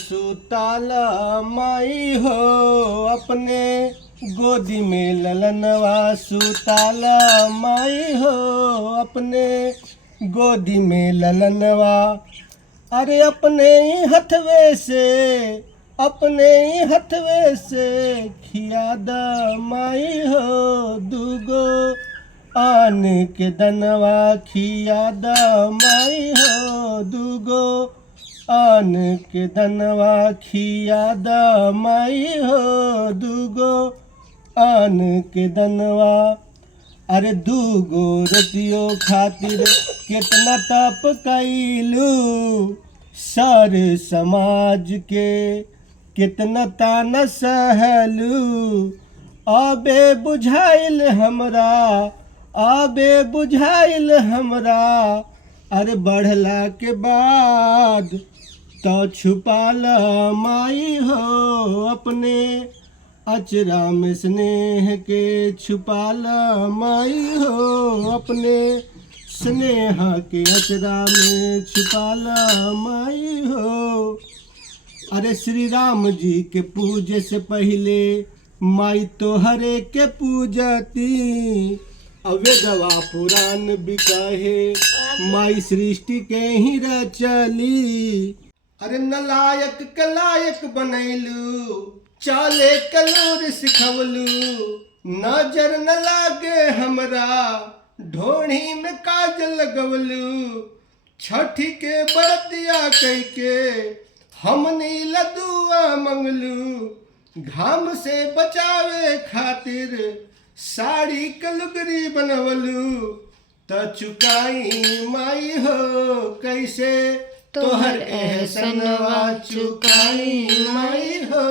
सुताला माई हो अपने गोदी में ललनवा सुताला माई हो अपने गोदी में ललनवा। अरे अपने ही हथवे से खियादा माई हो दूगो आन के दनवा खियादा माई हो दूगो आन के दनवा खियादा माई हो दूगो आन के दनवा। अरे दूगो रतियो खातिर कितना तप कैलू सर समाज के कितना ताना सहलू। आबे बुझाइल हमरा अरे बढ़ला के बाद तो छुपाल माई हो अपने अचरा में स्नेह के छुपाल माई हो अपने स्नेह के अचरा में छुपाल माई हो। अरे श्री राम जी के पूजे से पहले माई तोहरे के पूजती अवेदवा पुराण बिकाहे माई सृष्टि के ही रचली। अरे नलायक के लायक बनैलू चाले कलूर सिखवलू नजर न लागे हमरा ढोढ़ी में काजल लगवलू। छठी के बरतिया कह के हमनी लदुआ मंगलू घाम से बचावे खातिर साड़ी कलुगरी बनवलू। त चुकाई माई हो कैसे तोहर एहसनवा चुकाई माई हो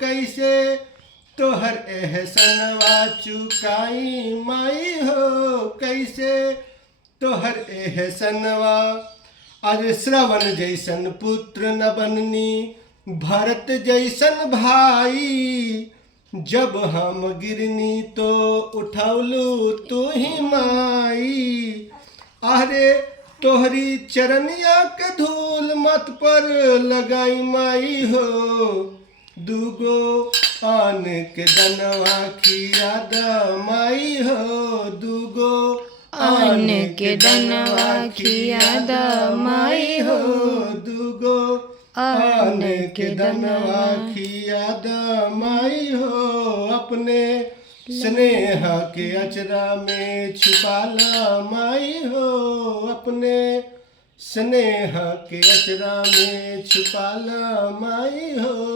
कैसे तोहर एहसनवा चुकाई माई हो कैसे तोहर एहसनवा। अरे श्रवण जैसन पुत्र न बननी भरत जैसन भाई जब हम गिरनी तो उठौलू तू ही माई। अरे तोहरी चरनिया के धूल मत पर लगाई माई हो दूगो आन के दनवा खियादा माई हो दूगो आन के दनवा खियादा माई हो दूगो आन के दनवा खियादा माई हो अपने स्नेह के अचरा में छुपाला माई हो अपने स्नेह के अचरा में छुपाला माई हो।